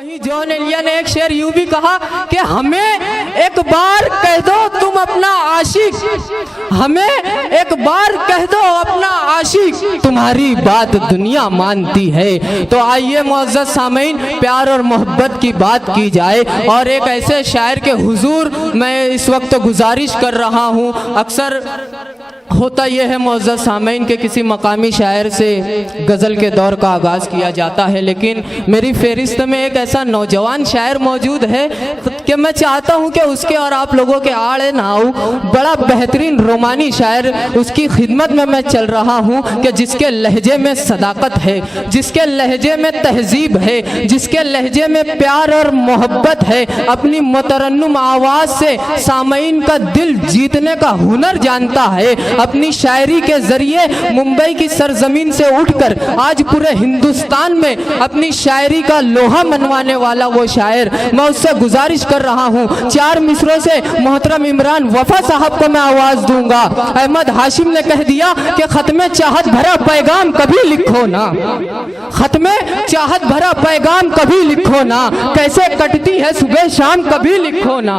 वहीं जॉन एलिया ने एक शेर यूं भी कहा कि हमें एक बार कह दो तुम अपना आशिक, हमें एक बार कह दो अपना आशिक, तुम्हारी बात दुनिया मानती है। तो आइए मुअज़्ज़ज़ सामीन, प्यार और मोहब्बत की बात की जाए। और एक ऐसे शायर के हुजूर मैं इस वक्त गुजारिश कर रहा हूँ। अक्सर होता यह है मुअज़्ज़ज़ सामीन के किसी मकामी शायर से गज़ल के दौर का आगाज़ किया जाता है, लेकिन मेरी फहरिस्त में एक ऐसा नौजवान शायर मौजूद है कि मैं चाहता हूं कि उसके और आप लोगों के आड़े ना आऊं। बड़ा बेहतरीन रोमानी शायर, उसकी खिदमत में मैं चल रहा हूं कि जिसके लहजे में सदाकत है, जिसके लहजे में तहजीब है, जिसके लहजे में प्यार और मोहब्बत है, अपनी मुतरन्नुम आवाज़ से सामीन का दिल जीतने का हुनर जानता है। अपनी शायरी के जरिए मुंबई की सरजमीन से उठकर आज पूरे हिंदुस्तान में अपनी शायरी का लोहा मनवाने वाला वो शायर, मैं उससे गुजारिश कर रहा हूँ, चार मिसरों से मोहतरम इमरान वफा साहब को मैं आवाज दूंगा। अहमद हाशिम ने कह दिया कि खत्मे चाहत भरा पैगाम कभी लिखो ना, खत्मे चाहत भरा पैगाम कभी लिखो ना, कैसे कटती है सुबह शाम कभी लिखो ना,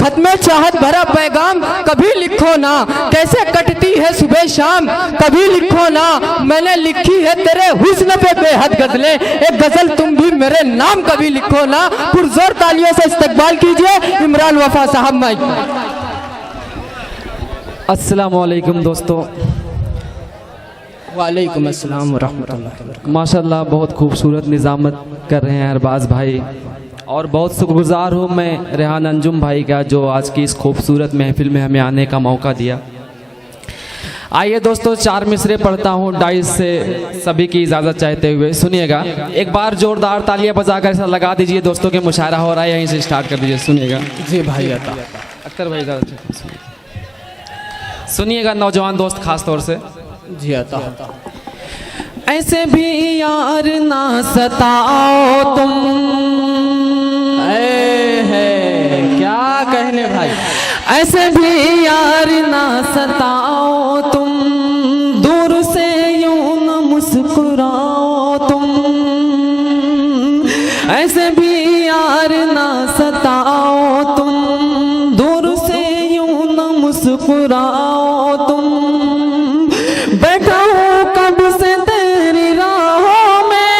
खत्मे चाहत भरा पैगाम कभी लिखो ना, कैसे कटती है सुबह शाम कभी लिखो ना, मैंने लिखी है तेरे हुस्न पे बेहद गजलें, एक गजल तुम भी मेरे नाम कभी लिखो ना। पुरजोर तालियों से इस्तकबाल कीजिए इमरान वफा साहब। माइक। अस्सलाम वालेकुम दोस्तों। वालेकुम अस्सलाम व रहमतुल्लाह। माशाल्लाह बहुत खूबसूरत निज़ामत कर रहे हैं अरबाज भाई, और बहुत शुक्रगुजार हूँ मैं रेहान अंजुम भाई का जो आज की इस खूबसूरत महफिल में हमें आने का मौका दिया। आइए दोस्तों, चार मिसरे पढ़ता हूँ डाइस से सभी की इजाज़त चाहते हुए। सुनिएगा, एक बार जोरदार तालियां बजाकर ऐसा लगा दीजिए दोस्तों के मुशायरा हो रहा है, यहीं से स्टार्ट कर दीजिए। सुनिएगा जी भाई अता अख्तर भाई सुनिएगा, नौजवान दोस्त खास तौर से। जी अता। ऐसे भी यार ना सताओ तुम, है क्या कहने भाई, ऐसे भी यार ना सताओ तुम, दूर से यूं न मुस्कुराओ तुम, ऐसे भी यार ना सताओ तुम, दूर से यूं न मुस्कुराओ तुम, बैठा हूँ कब से तेरी राहों में,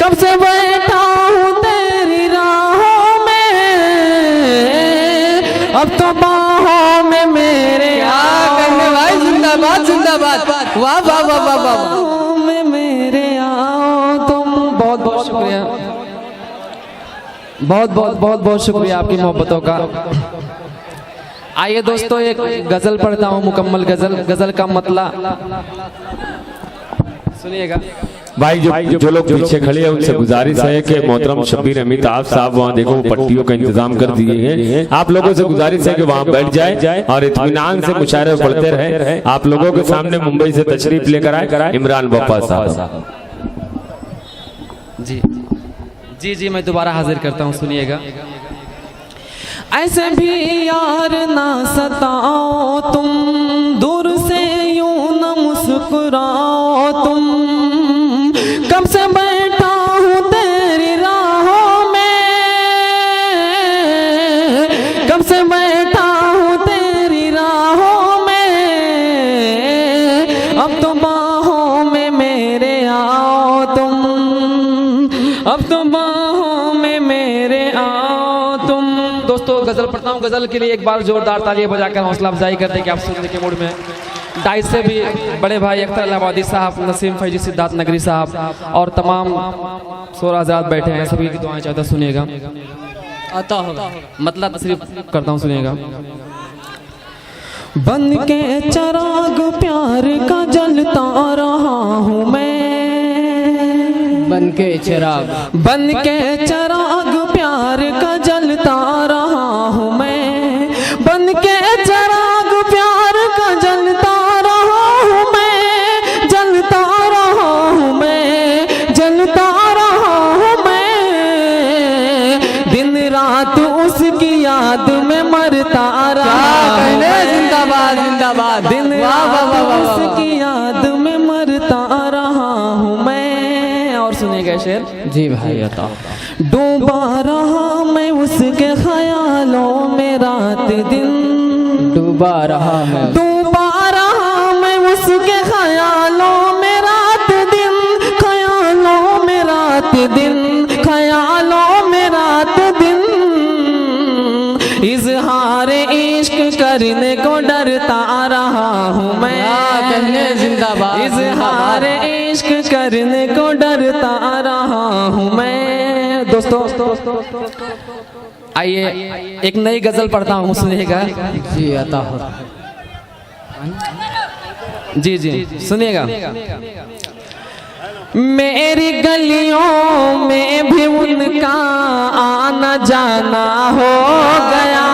कब से बैठा हूँ तेरी राहों में, अब तो बाहों में मेरे क्या कहने भाई, जिंदाबाद जिंदाबाद, वाह वाह वाह वाह वाह, बाहों में मेरे आओ तुम। बहुत बहुत शुक्रिया, बहुत बहुत बहुत बहुत शुक्रिया आपकी मोहब्बतों का। आइए दोस्तों, एक गजल पढ़ता हूँ, मुकम्मल गजल। गजल का मतलब सुनिएगा। भाई जो लोग पीछे खड़े हैं उनसे गुजारिश है कि मोहतरम शब्बीर अमिताभ साहब वहाँ देखो पट्टियों का इंतजाम कर दिए हैं। आप लोगों से गुजारिश है कि वहाँ बैठ जाए और इत्मीनान से मुशायरे पढ़ते रहे। आप लोगों के सामने मुंबई से तशरीफ लेकर आए इमरान वफा साहब। जी जी जी, मैं दोबारा हाजिर करता हूँ, सुनिएगा। ऐसे भी यार ना सताओ तुम, दूर से यूं न मुस्कुराओ तुम, कब से बैठा हूँ तेरी राहों में, कब से बैठा हूँ तेरी राहों में, अब तो बाहों में मेरे आओ तुम, अब तो बाहों में मेरे आओ तुम। दोस्तों गजल पढ़ता हूँ, गजल के लिए एक बार जोरदार तालियां बजाकर हौसला अफजाई करते हैं कि आप सुनने के मूड में। डाइस से भी बड़े भाई अख्तर इलाहाबादी साहब, नसीम फैजी, सिद्धार्थ नगरी साहब और तमाम सोराजाद बैठे हैं, सभी की दुआएं चाहता। सुनिएगा, आता होगा मतलब तशरीफ करता हूँ, सुनिएगा। बन के चराग प्यार का जलता रहा हूँ मैं, बन के चिराग, बन के चराग प्यार का जलता रहा हूँ मैं, बन के चराग प्यार का जलता रहा हूँ मैं, जलता रहा हूँ मैं, जलता रहा हूँ मैं, दिन रात उसकी याद में मरता रहा हूँ मैं। जिंदाबाद जिंदाबाद, दिन रात उसकी याद में मरता रहा हूँ मैं। क्या शेर? जी भाई बताओ। डूबा रहा मैं उसके ख्यालों में रात दिन, डूबा रहा मैं, डूबा रहा मैं उसके ख्यालों में रात दिन, ख्यालों में रात दिन, ख्यालों में रात दिन। इजहार इश्क करने को डरता रहा हूँ मैं, कहने जिंदाबाद, इजहार इश्क करने को डरता रहा हूँ मैं। दोस्तों आइए एक नई गजल पढ़ता हूँ, सुनिएगा। जी अता हो। जी जी सुनिएगा। मेरी गलियों में भी उनका आना जाना हो गया,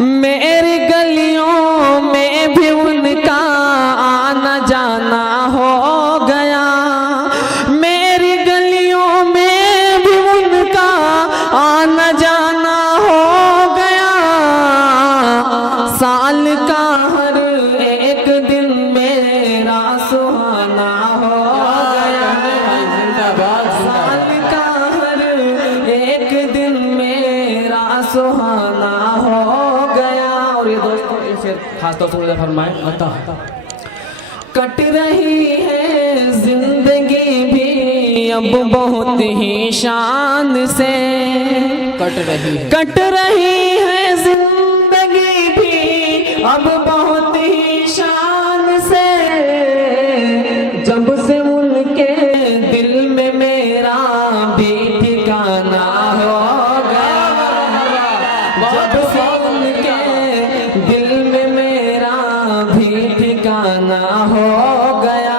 मेरी गलियों में भी उनका आना जाना हो गया, मेरी गलियों में भी उनका आना जाना हो गया। साल का हर एक दिन मेरा सुहाना हो गया, साल का हर एक दिन मेरा सुहाना हो गया। और ये दोस्तों इसे खास तौर से फरमाए, कट रही है जिंदगी भी अब बहुत ही शान से, कट रही है, कट रही है जिंदगी भी अब बहुत ही शान से। जब से उनके दिल में मेरा भी ठिकाना हो गया, जब से उनके दिल में मेरा भी ठिकाना हो गया।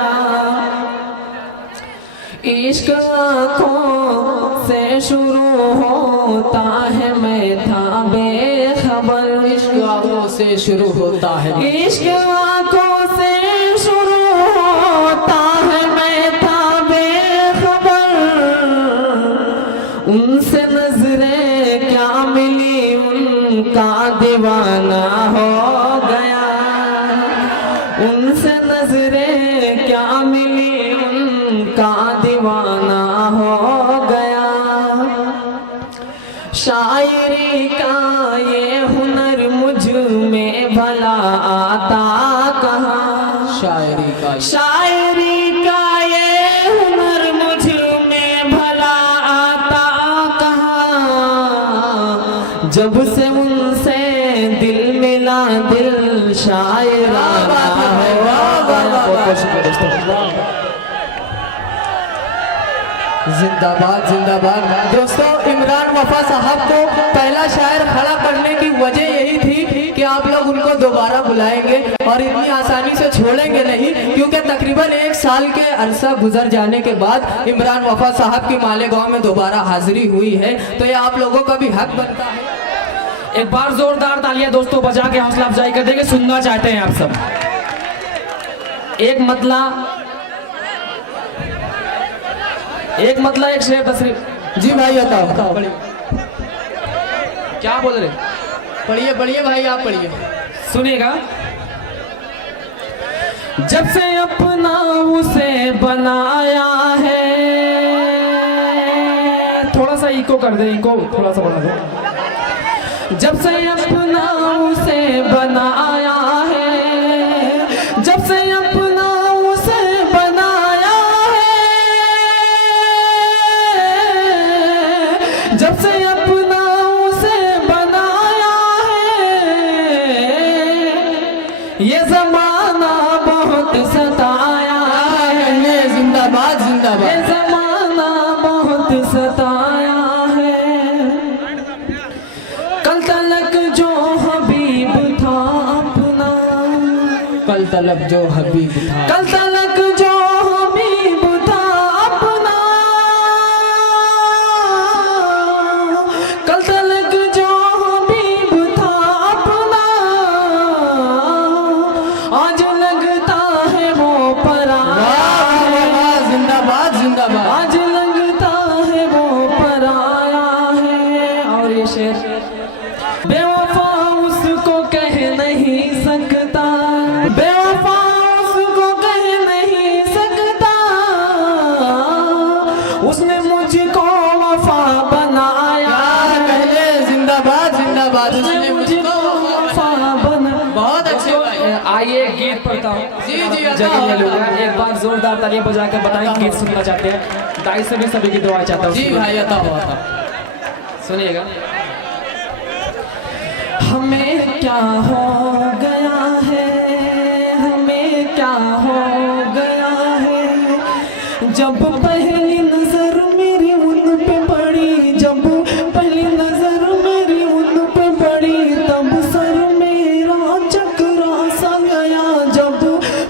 इश्क आँखों से शुरू होता है, मैं था बेखबर, इश्क आंखों से शुरू होता है, इश्क आँखों से शुरू होता है, मैं था बेखबर। उनसे नजरें क्या मिली उनका दीवाना हो गया, उनसे नजरें क्या मिली उनका दीवाना हो गया। शायरी का ये हुनर मुझ में भला आता कहाँ, शायरी का, शायरी का ये हुनर मुझ में भला आता कहाँ। जब से उनसे दिल मिला दिल शायराना हो गया। जिंदाबाद जिंदाबाद। दोस्तों इमरान वफा साहब को पहला शायर खड़ा करने की वजह यही थी कि आप लोग उनको दोबारा बुलाएंगे और इतनी आसानी से छोड़ेंगे नहीं, क्योंकि तकरीबन 1 साल के अरसा गुजर जाने के बाद इमरान वफा साहब की मालेगांव में दोबारा हाजिरी हुई है, तो ये आप लोगों का भी हक बनता है। एक बार जोरदार तालियां दोस्तों बजा के हौसला अफजाई कर देंगे, सुनना चाहते हैं आप सब। एक मतला एक शेर तशरीफ। जी भाई बताओ, क्या बोल रहे? पढ़िए पढ़िए भाई, आप पढ़िए। सुनिएगा। जब से अपना उसे बनाया है, थोड़ा सा इको कर दे, इको थोड़ा सा बढ़ा दो। जब से अपना उसे बनाया है, जब से अपना उसे बनाया है, जब से अपना उसे बनाया है, ये जमाना बहुत सताया है। जिंदाबाद ये जिंदाबाद। जमाना बहुत सताया है। कल तलक जो हबीब था अपना, कल तलब जो हबीब था, कल तलक जो हबीब था अपना, कल तलक जो हबीब था अपना, आज लगता है वो पराया है। जिंदाबाद जिंदाबाद। आज लगता है वो पराया है। और ये शेर, बेवफा उसको कह नहीं सकता, बेवफा उसको कह नहीं सकता, आइए गीत पढ़ता हूँ। जी जी जगह ले लूंगा। एक बार जोरदार तालियां बजाकर बताएं गीत सुनना चाहते हैं। दाई से भी सभी की दुआ चाहता हूँ। जी भाई बताओ सुनिएगा। हमें क्या हो गया है, हमें क्या हो गया है, जब पहली नजर मेरी उन पे पड़ी, जब पहली नजर मेरी उन पे पड़ी, तब सर मेरा चकरा सा गया, जब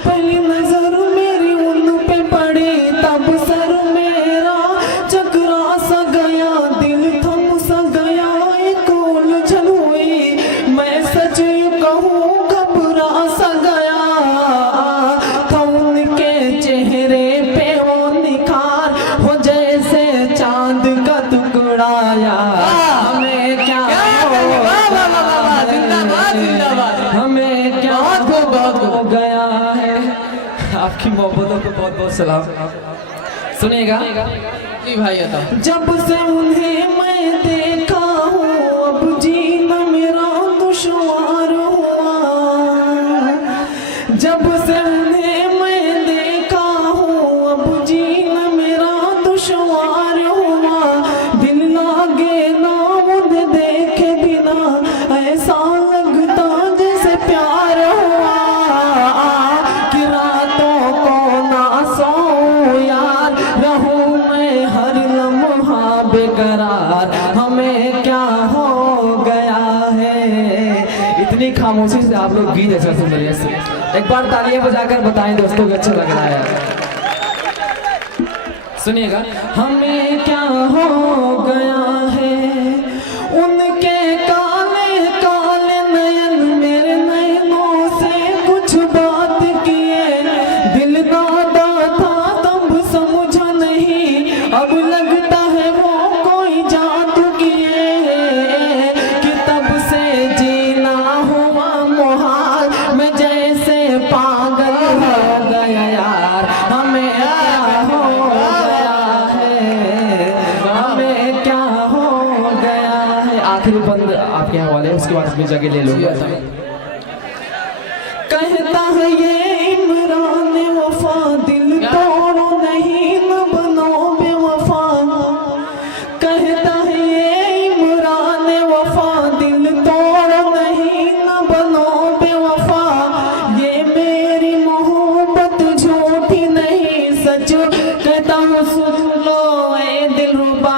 पहली नजर मेरी उन पे पड़ी, तब सर मेरा चकरा सा गया, दिल थम सा गया, एक उलझन हुई, मैं सच कहूँ घबरा सा गया, था उनके चेहरे पे वो निखार हो जैसे चांद का टुकड़ा यार। हमें क्या हमें क्या हो गया है। आपकी मोहब्बतों को बहुत बहुत सलाम। सुनिएगा। जी भाई बताओ। जब से उन्हें मैं देखा हूँ अब जीना मेरा दुश्वार हुआ, जब से उन्हें मैं देखा हूँ अब जीना मेरा दुश्वार हुआ, दिल लागे ना उन्हें देखे बिना, ऐसा लगता जैसे प्यार हुआ, कि रातों को ना सोऊं यार, रहूं मैं हर लम्हा बेकरार, हमें क्या हो गया है। इतनी खामोशी से आप लोग गीत ऐसा सुन रहे हैं। एक बार तालियां बजाकर बताएं दोस्तों को अच्छा लग रहा है। सुनिएगा। हमें क्या हो गया है, उनके काले काले नयन मेरे नयनों से कुछ बात किए, दिल नादा था तब समझा नहीं, अब लगता है वो कोई जादू किए, कि तब से जीना हुआ मुहाल, मैं जैसे पागल हो गया यार। हमें क्या हो गया है, हमें क्या हो गया है। आखिरी बंद आपके हवाले है, उसके बाद अपनी जगह ले लूंगा। कहता है ये इमरान वफा, दिल तोड़ो नहीं न बनो बेवफा, कहता है ये इमरान वफा, दिल तोड़ो नहीं न बनो बेवफा, ये मेरी मोहब्बत झूठी नहीं सच कहता हूँ, सुन लो ए दिलरुबा,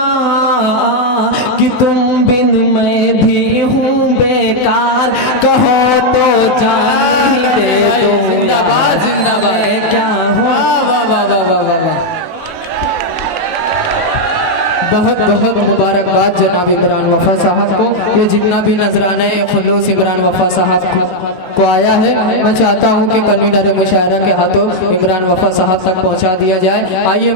कि तुम बिन मैं भी हूँ बेकार, कहो तो जान ही दे दो जिंदाबाद, जिंदाबाद। मैं क्या हूँ। वाह वाह वाह वाह वाह वाह। बहुत बहुत मुबारकबाद जनाब इमरान वफा साहब को। ये जितना भी नजराना है खुलूस इमरान वफा साहब को आया है, मैं चाहता हूँ कि कन्वीनर मुशायरा के हाथों इमरान वफा साहब तक पहुँचा दिया जाए। आइए।